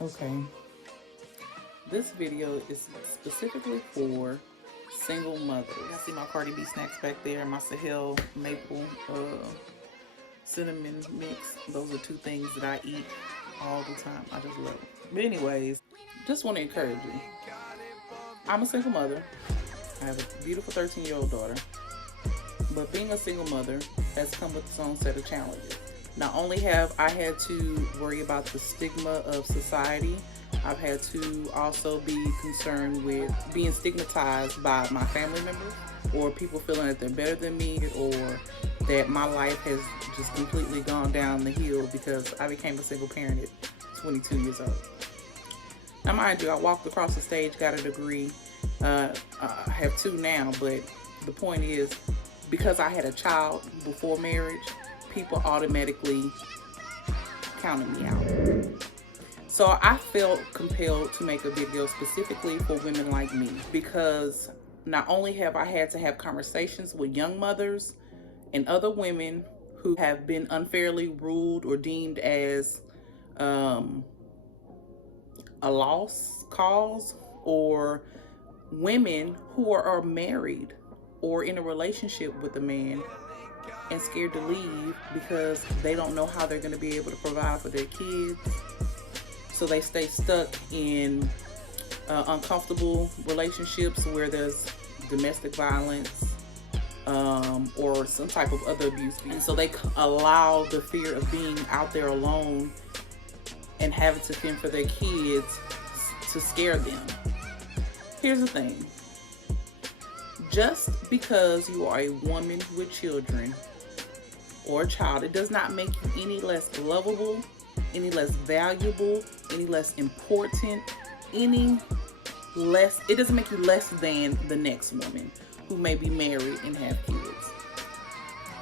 Okay, this video is specifically for single mothers. I see my Cardi B snacks back there, my Sahel maple cinnamon mix. Those are two things that I eat all the time. I just love them. But anyways, just want to encourage you. I'm a single mother. I have a beautiful 13-year-old daughter. But being a single mother has come with its own set of challenges. Not only have I had to worry about the stigma of society, I've had to also be concerned with being stigmatized by my family members, or people feeling that they're better than me, or that my life has just completely gone down the hill because I became a single parent at 22 years old. Now mind you, I walked across the stage, got a degree. I have two now, but the point is, because I had a child before marriage, people automatically counted me out. So I felt compelled to make a video specifically for women like me, because not only have I had to have conversations with young mothers and other women who have been unfairly ruled or deemed as a lost cause, or women who are married or in a relationship with a man and scared to leave because they don't know how they're going to be able to provide for their kids. So they stay stuck in uncomfortable relationships where there's domestic violence or some type of other abuse. And so they allow the fear of being out there alone and having to fend for their kids to scare them. Here's the thing. Just because you are a woman with children or a child, it does not make you any less lovable, any less valuable, any less important, it doesn't make you less than the next woman who may be married and have kids.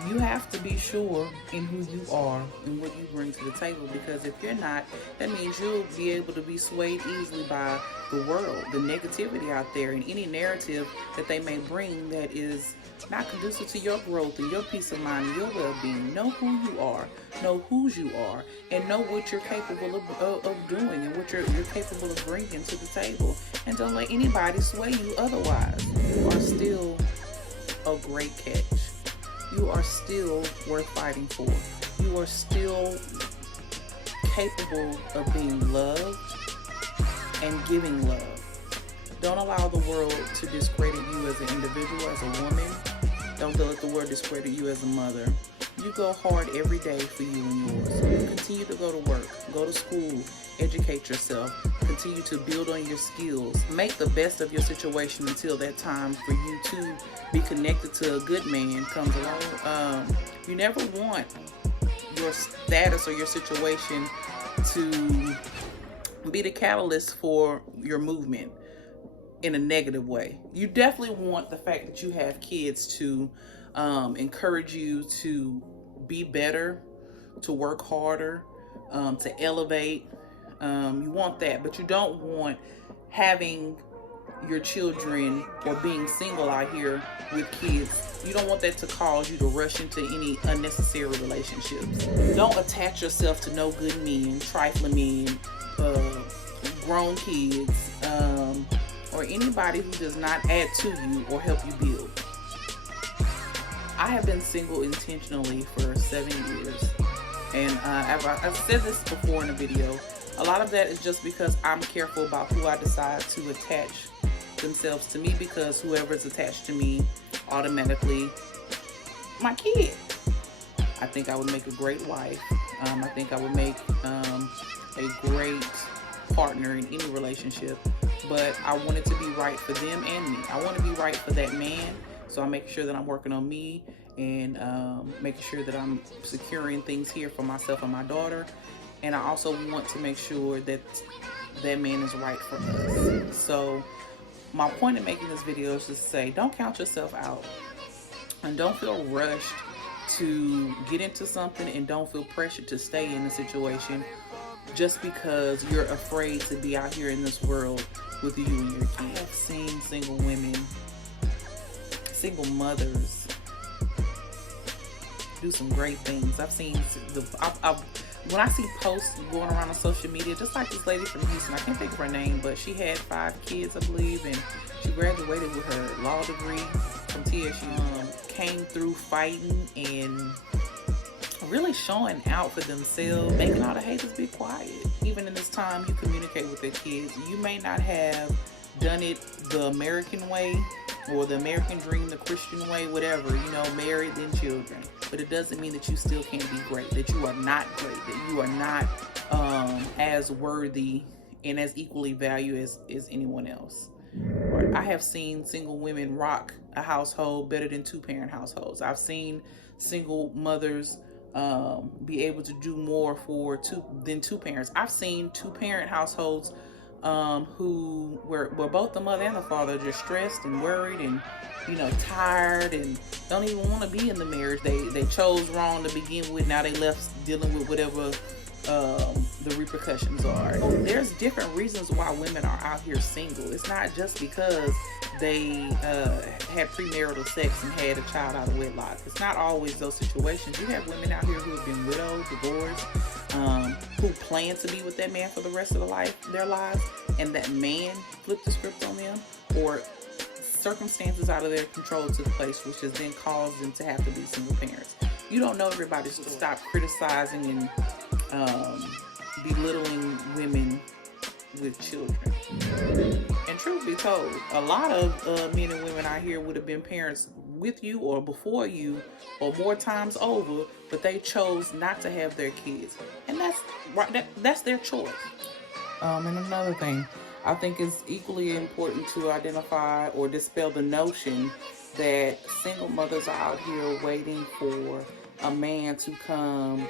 You have to be sure in who you are and what you bring to the table, because if you're not, that means you'll be able to be swayed easily by the world, the negativity out there, and any narrative that they may bring that is not conducive to your growth and your peace of mind and your well-being. Know who you are, know whose you are, and know what you're capable of doing and what you're capable of bringing to the table. And don't let anybody sway you otherwise. You are still a great catch. You are still worth fighting for. You are still capable of being loved and giving love. Don't allow the world to discredit you as an individual, as a woman. Don't let the world discredit you as a mother. You go hard every day for you and yours. Continue to go to work, go to school, educate yourself, continue to build on your skills. Make the best of your situation until that time for you to be connected to a good man comes along. You never want your status or your situation to be the catalyst for your movement in a negative way. You definitely want the fact that you have kids to encourage you to be better, to work harder, to elevate. You want that, but you don't want having your children or being single out here with kids. You don't want that to cause you to rush into any unnecessary relationships. Don't attach yourself to no good men, trifling men, grown kids, or anybody who does not add to you or help you build. I have been single intentionally for 7 years, and I've said this before in a video. A lot of that is just because I'm careful about who I decide to attach themselves to me, because whoever is attached to me automatically my kid. I think I would make a great wife. I think I would make a great partner in any relationship, but I want it to be right for them and me. I want to be right for that man, so I make sure that I'm working on me and making sure that I'm securing things here for myself and my daughter. And I also want to make sure that that man is right for us. So my point in making this video is just to say, don't count yourself out, and don't feel rushed to get into something, and don't feel pressured to stay in a situation just because you're afraid to be out here in this world with you and your kids. I have seen single women, single mothers do some great things. I've when I see posts going around on social media, just like this lady from Houston, I can't think of her name, but she had 5 kids, I believe, and she graduated with her law degree from TSU. Came through fighting and really showing out for themselves, making all the haters be quiet. Even in this time, you communicate with their kids. You may not have done it the American way or the American dream, the Christian way, whatever, you know, married then children. But it doesn't mean that you still can't be great, that you are not great, that you are not as worthy and as equally valued as anyone else. I have seen single women rock a household better than 2-parent households. I've seen single mothers be able to do more for than 2 parents. I've seen 2-parent households where both the mother and the father are just stressed and worried and, you know, tired and don't even want to be in the marriage. They chose wrong to begin with. Now they left dealing with whatever the repercussions are. So there's different reasons why women are out here single. It's not just because they had premarital sex and had a child out of wedlock. It's not always those situations. You have women out here who have been widowed, divorced, who plan to be with that man for the rest of their lives, and that man flipped the script on them, or circumstances out of their control took place, which has then caused them to have to be single parents. You don't know everybody's to stop criticizing and belittling women with children. And truth be told, a lot of men and women out here would have been parents with you or before you or more times over, but they chose not to have their kids, and that's their choice. And another thing, I think it's equally important to identify or dispel the notion that single mothers are out here waiting for a man to come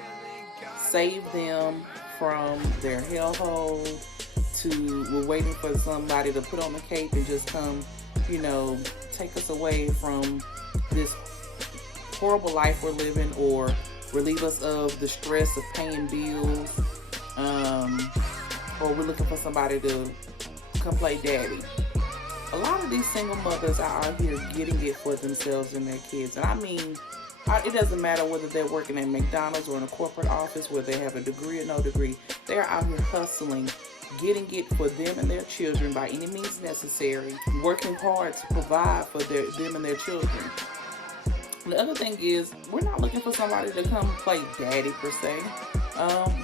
save them from their hellhole, we're waiting for somebody to put on the cape and just come, you know, take us away from this horrible life we're living, or relieve us of the stress of paying bills, or we're looking for somebody to come play daddy. A lot of these single mothers are out here getting it for themselves and their kids. And I mean, it doesn't matter whether they're working at McDonald's or in a corporate office, whether they have a degree or no degree. They're out here hustling, getting it for them and their children by any means necessary, working hard to provide for them and their children. The other thing is, we're not looking for somebody to come play daddy per se.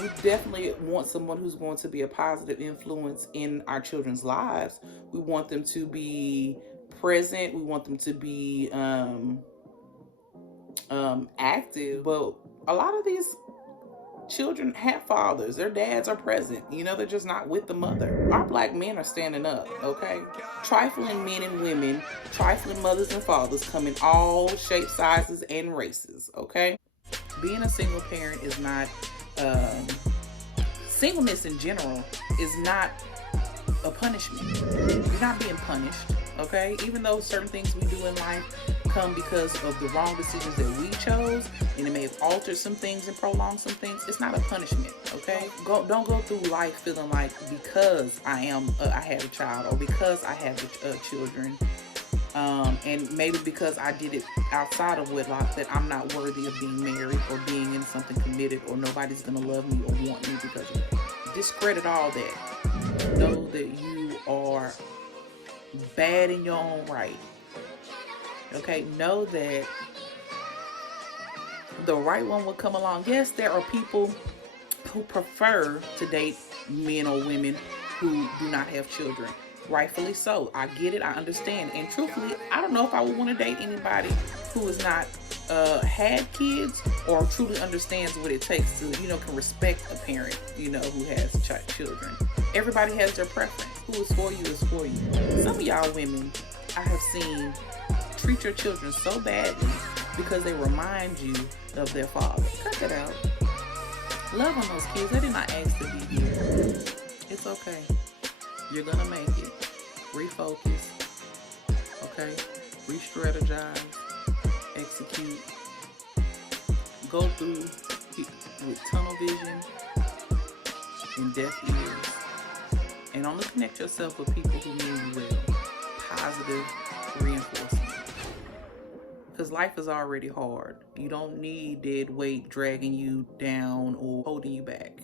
We definitely want someone who's going to be a positive influence in our children's lives. We want them to be present. We want them to be active. But a lot of these children have fathers. Their dads are present. You know, they're just not with the mother. Our black men are standing up, okay? Trifling men and women, trifling mothers and fathers come in all shapes, sizes, and races, okay? Being a single parent is not, singleness in general is not a punishment. You're not being punished, okay? Even though certain things we do in life come because of the wrong decisions that we chose, and it may have altered some things and prolonged some things, it's not a punishment, okay? Don't go through life feeling like because I have a child, or because I have children, and maybe because I did it outside of wedlock, that I'm not worthy of being married or being in something committed, or nobody's gonna love me or want me because of that. Discredit all that. Know that you are bad in your own right. Okay, know that the right one will come along. Yes, there are people who prefer to date men or women who do not have children. Rightfully so. I get it. I understand. And truthfully, I don't know if I would want to date anybody who has not had kids, or truly understands what it takes to, you know, can respect a parent, you know, who has children. Everybody has their preference. Who is for you is for you. Some of y'all women I have seen treat your children so badly because they remind you of their father. Cut that out. Love on those kids. They did not ask to be here. It's okay. You're gonna make it. Refocus. Okay? Re-strategize. Execute. Go through with tunnel vision and deaf ears. And only connect yourself with people who mean you well. Positive reinforcement. because life is already hard. You don't need dead weight dragging you down or holding you back.